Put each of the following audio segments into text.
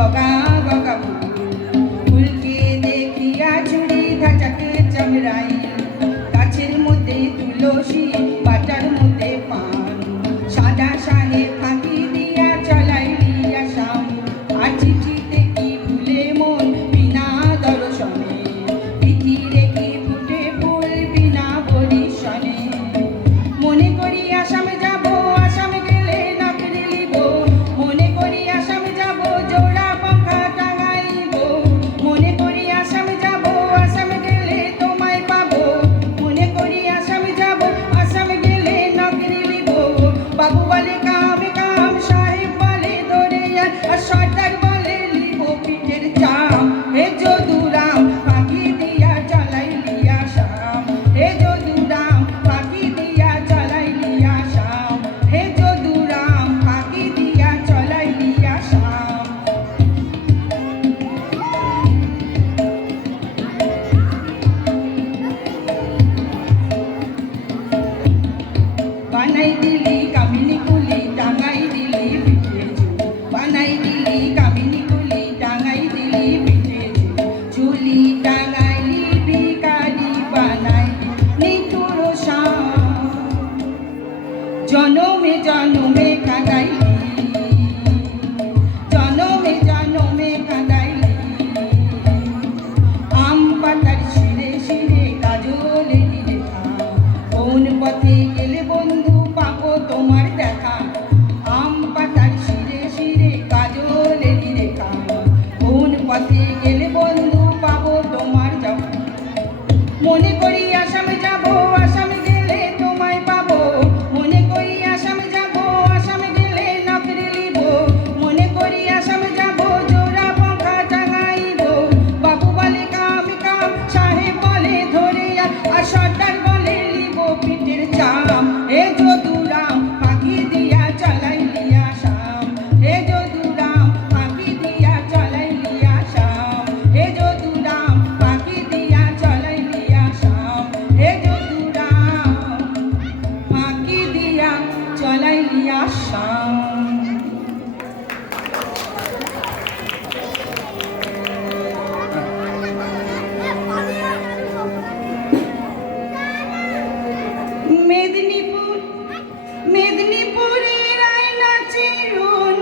বগা বগা ফুলকে দেখিয়া চুড়ি ধাচাকে চামড়াই, গাছের মধ্যে তুলসী বাটার মধ্যে পান, সাদা শাহে ফাঁকি দিয়া চলাই দিয়া শাম। আর চিঠিতে কি ভুলে মন বিনা দর্শনে, পিঠিরে কি ফুটে ফুল বিনা পরিশনে। মনে করি আসামে যাব, আসামে গেলে নাকড়ে লিব, মনে করি আসামে যাব জোড়া পাখা টাঙাইব, মনে করি আসামে যাব, আসামে গেলে তোমায় পাবো, মনে করি আসামে যাব, আসামে গেলে নাকড়ে লিব। বাবু বলে কামে কাম, সাহেব বলে ধরে আর সর্দার বলে লিব পিঠের চাম। হে যদুরাম ফাঁকি দিয়া চলাই লিয়া শাম, হে যদুরাম ফাঁকি দিয়া চলাই লিয়া শাম, হে যদুরাম ফাঁকি দিয়া চলাই লিয়া শাম। বানাই দিলি কামিনী কুলি টাঙাই দিলি পিঠে ঝুলি, বানাই দিলি কামিনী কুলি টাঙাই দিলি পিঠে ঝুলি, টাঙাইলি ভিখারি বানাইলি নিঠুর শাম। জনমে জনমে কাঁদাইলি, জনমে জনমে কাঁদাইলি, আম পাতার শিরে শিরে কাজলে দিলে খা। কোন পথে গেলে বন্ধু পাবো তোমার দেখা, আম পাতার শিরে শিরে কাজলে দিলে খা। কোন পথে গেলে বন্ধু পাবো তোমার যাব, মনে করি আসামে যাব, আসামে গেলে তোমায় পাবো, মনে করি আসামে যাব, আসামে গেলে নাকড়ে লিব, মনে করি আসামে যাব জোড়া পাখা টাঙাইব। বাবু বলে কামে কাম, সাহেব বলে ধরে আর সর্দার বলে লিব পিঠের চাম। হে যদুরাম ফাঁকি দিয়া চলাই লিয়া শাম, হে যদুরাম ফাঁকি দিয়া চলাই লিয়া শাম, হে যদুরাম ফাঁকি দিয়া চলাই লিয়া শাম, হে যদুরাম ফাঁকি দিয়া চলাই লিয়া শাম। মেদিনীপুর মেদিনীপুরের আয়না চিরুন,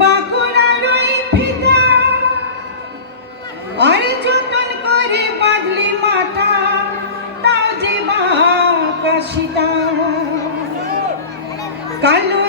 বাঁকুড়ার ওই ফিতা আর যতন করে বাঁধলি মাথা, তাও যে বাঁকা সীতা। কালো